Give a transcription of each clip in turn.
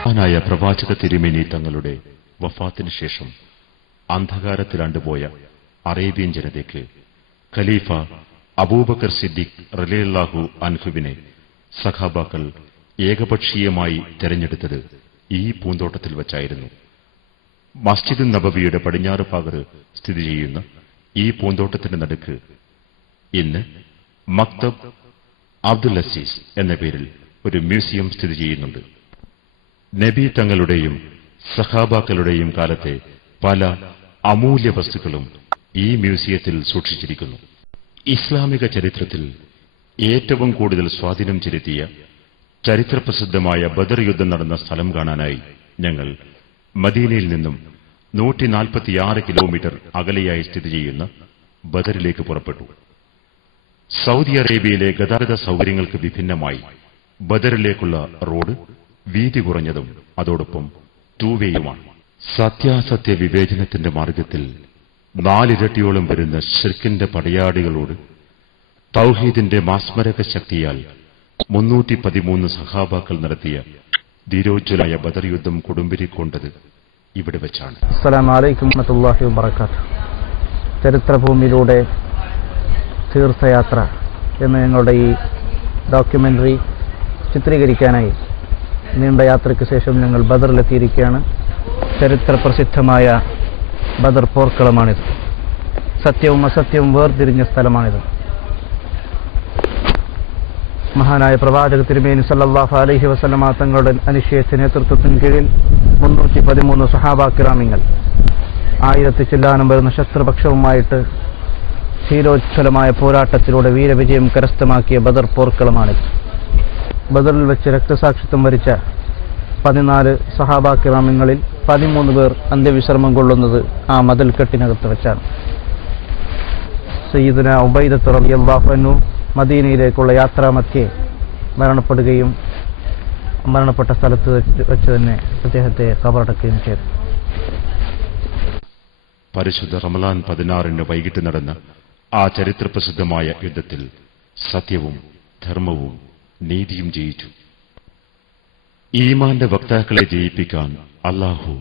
മഹാനായ പ്രവാചക തിരുമേനി തങ്ങളുടെ വഫാത്തിന് ശേഷം അന്ധകാരത്തിലാണ്ടുപോയ അറേബ്യൻ ജനതയ്ക്ക് ഖലീഫ അബൂബക്കർ സിദ്ദീഖ് റളിയല്ലാഹു അൻഹുവിനെ സഹാബാക്കൾ ഏകപക്ഷീയമായി തെരഞ്ഞെടുത്തത് ഈ പൂന്തോട്ടത്തിൽ വച്ചായിരുന്നു. മസ്ജിദ് നബവിയുടെ പടിഞ്ഞാറ് ഭാഗത്ത് സ്ഥിതി ചെയ്യുന്ന ഈ പൂന്തോട്ടത്തിന്റെ നടുക്ക് ഇന്ന് മക്തബ് അബ്ദുൽ അസീസ് എന്ന പേരിൽ ഒരു മ്യൂസിയം സ്ഥിതി ചെയ്യുന്നുണ്ട്. നബി തങ്ങളുടെയും സഹാബാക്കളുടെയും കാലത്തെ പല അമൂല്യ വസ്തുക്കളും ഈ മ്യൂസിയത്തിൽ സൂക്ഷിച്ചിരിക്കുന്നു. ഇസ്ലാമിക ചരിത്രത്തിൽ ഏറ്റവും കൂടുതൽ സ്വാധീനം ചെലുത്തിയ ചരിത്രപ്രസിദ്ധമായ ബദർ യുദ്ധം നടന്ന സ്ഥലം കാണാനായി ഞങ്ങൾ മദീനയിൽ നിന്നും 146 കിലോമീറ്റർ അകലെയായി സ്ഥിതി ചെയ്യുന്ന ബദറിലേക്ക് പുറപ്പെട്ടു. സൗദി അറേബ്യയിലെ ഗതാഗത സൗകര്യങ്ങൾക്ക് വിഭിന്നമായി ബദറിലേക്കുള്ള റോഡ് വീതി കുറഞ്ഞതും അതോടൊപ്പം ടൂവേയുമാണ്. സത്യാസത്യ വിവേചനത്തിന്റെ മാർഗത്തിൽ 4 ഇരട്ടിയോളം വരുന്ന ശിർക്കിന്റെ പടയാളികളോട് തൗഹീദിന്റെ മാസ്മരക ശക്തിയാൽ 313 സഹാബാക്കൾ നടത്തിയ ധീരോജ്വലായ ബദർ യുദ്ധം കൊടുമ്പിരിക്കൊണ്ടത് ഇവിടെ വെച്ചാണ്. അസ്സലാമു അലൈക്കും വറഹ്മത്തുള്ളാഹി വബറകാതുഹു. ചരിത്രഭൂമിയിലൂടെ തീർത്ഥയാത്ര എന്ന ഞങ്ങളുടെ ഈ ഡോക്യുമെന്ററി ചിത്രീകരിക്കാനായി നീണ്ട യാത്രയ്ക്ക് ശേഷം ഞങ്ങൾ ബദറിലെത്തിയിരിക്കുകയാണ്. ചരിത്രപ്രസിദ്ധമായ ബദർ പോർക്കളമാണിത്. സത്യവും അസത്യവും വേർതിരിഞ്ഞ സ്ഥലമാണിത്. മഹാനായ പ്രവാചക തിരുമേനി സല്ലല്ലാഹു അലൈഹി വസല്ലമ തങ്ങളുടെ അനിശ്ചയിച്ച നേതൃത്വത്തിന് കീഴിൽ 313 സഹാബാക്കിറാമിങ്ങൾ 1000 ചില്ലാനം വരുന്ന ശത്രുപക്ഷവുമായിട്ട് ധീരോജ്വലമായ പോരാട്ടത്തിലൂടെ വീരവിജയം കരസ്ഥമാക്കിയ ബദർ പോർക്കളമാണിത്. ബദറിൽ വെച്ച് രക്തസാക്ഷിത്വം വരിച്ച 14 സഹാബാക്കിറാമിങ്ങളിൽ 13 പേർ അന്ത്യവിശ്രമം കൊള്ളുന്നത് ആ മതിൽക്കെട്ടിനകത്ത് വെച്ചാണ്. സയ്യിദുനാ ഉബൈദത്ത് റളിയല്ലാഹു അൻഹു മദീനയിലേക്കുള്ള യാത്രാമധ്യേ മരണപ്പെടുകയും മരണപ്പെട്ട സ്ഥലത്ത് വെച്ച് തന്നെ അദ്ദേഹത്തെ ഖബറടക്കുകയും ചെയ്തു. പരിശുദ്ധ റമളാൻ 16 വൈകിട്ട് നടന്ന ആ ചരിത്രപ്രസിദ്ധമായ യുദ്ധത്തിൽ സത്യവും ധർമ്മവും നീതിയും ജയിച്ചു. ഈമാന്റെ വക്താക്കളെ ജയിപ്പിക്കാൻ അല്ലാഹു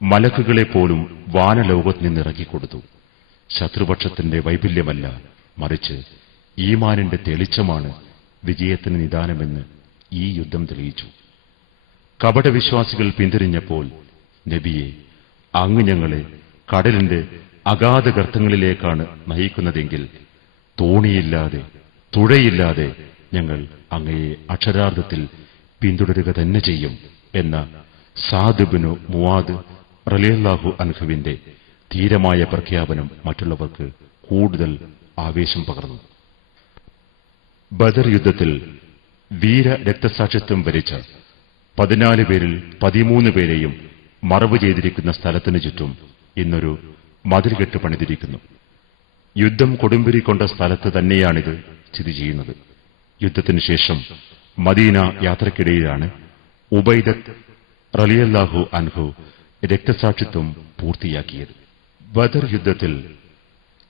മലക്കുകളെ പോലും വാനലോകത്ത് നിന്നിറക്കിക്കൊടുത്തു. ശത്രുപക്ഷത്തിന്റെ വൈപല്യമല്ല, മറിച്ച് ഈമാനിന്റെ തെളിച്ചമാണ് വിജയത്തിന് നിദാനമെന്ന് ഈ യുദ്ധം തെളിയിച്ചു. കപടവിശ്വാസികൾ പിന്തിരിഞ്ഞപ്പോൾ നബിയെ, അങ്ങ് ഞങ്ങളെ കടലിന്റെ അഗാധ ഗർത്തങ്ങളിലേക്കാണ് നയിക്കുന്നതെങ്കിൽ തോണിയില്ലാതെ തുഴയില്ലാതെ ഞങ്ങൾ അങ്ങയെ അക്ഷരാർത്ഥത്തിൽ പിന്തുടരുക തന്നെ ചെയ്യും എന്ന സഅദ് ഇബ്നു മുആദ് റളിയല്ലാഹു അൻഹുവിന്റെ ധീരമായ പ്രഖ്യാപനം മറ്റുള്ളവർക്ക് കൂടുതൽ ആവേശം പകർന്നു. ബദർ യുദ്ധത്തിൽ വീര രക്തസാക്ഷിത്വം വരിച്ച 14 പേരിൽ 13 പേരെയും മറവ് ചെയ്തിരിക്കുന്ന സ്ഥലത്തിനു ചുറ്റും ഇന്നൊരു മതിൽകെട്ട് പണിതിരിക്കുന്നു. യുദ്ധം കൊടുമ്പിരിക്കൊണ്ട സ്ഥലത്ത് തന്നെയാണിത് സ്ഥിതി ചെയ്യുന്നത്. യുദ്ധത്തിന് ശേഷം മദീന യാത്രക്കിടയിലാണ് ഉബൈദത്ത് റളിയല്ലാഹു അൻഹു രക്തസാക്ഷിത്വം പൂർത്തിയാക്കിയത്. ബദർ യുദ്ധത്തിൽ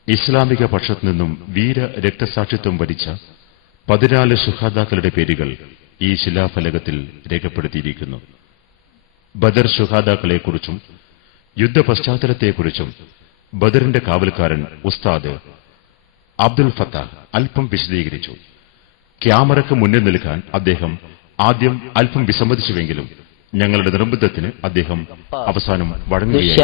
ഇസ്ലാമിക പക്ഷത്തു നിന്നും വീര രക്തസാക്ഷിത്വം വരിച്ച 14 ശുഹാദാക്കളുടെ പേരുകൾ ഈ ശിലാഫലകത്തിൽ രേഖപ്പെടുത്തിയിരിക്കുന്നു. ബദർ ശുഹാദാക്കളെക്കുറിച്ചും യുദ്ധപശ്ചാത്തലത്തെക്കുറിച്ചും ബദറിന്റെ കാവൽക്കാരൻ ഉസ്താദ് അബ്ദുൽ ഫത്താഹ് അല്പം വിശദീകരിച്ചു. ക്യാമറയ്ക്ക് മുന്നിൽ നിൽക്കാൻ അദ്ദേഹം ആദ്യം അല്പം വിസമ്മതിച്ചുവെങ്കിലും ഞങ്ങളുടെ നിർബന്ധത്തിന് അദ്ദേഹം അവസാനം വഴങ്ങുകയായിരുന്നു.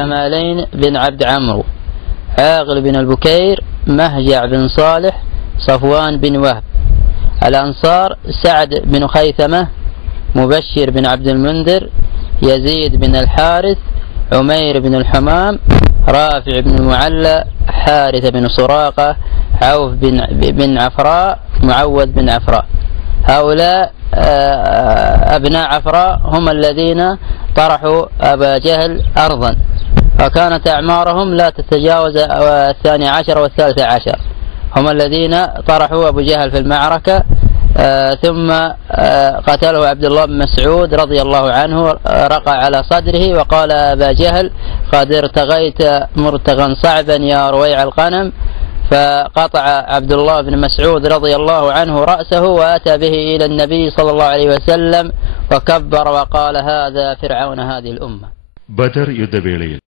الأنصار سعد بن خيثمة، مبشر بن عبد المنذر، يزيد بن الحارث، عمير بن الحمام، رافع بن المعلى، حارث بن سراقة، عوف بن عفراء، معوذ بن عفراء. هؤلاء أبناء عفراء هم الذين طرحوا أبا جهل أرضا، وكانت أعمارهم لا تتجاوز 12 و13. هم الذين طرحوا أبو جهل في المعركة، ثم قتله عبد الله بن مسعود رضي الله عنه، رقع على صدره وقال أبا جهل قد ارتغيت مرتغا صعبا يا رويع الغنم، فقطع عبد الله بن مسعود رضي الله عنه رأسه وأتى به إلى النبي صلى الله عليه وسلم وكبر وقال هذا فرعون هذه الأمة. ബദർ യുദ്ധവേളയിൽ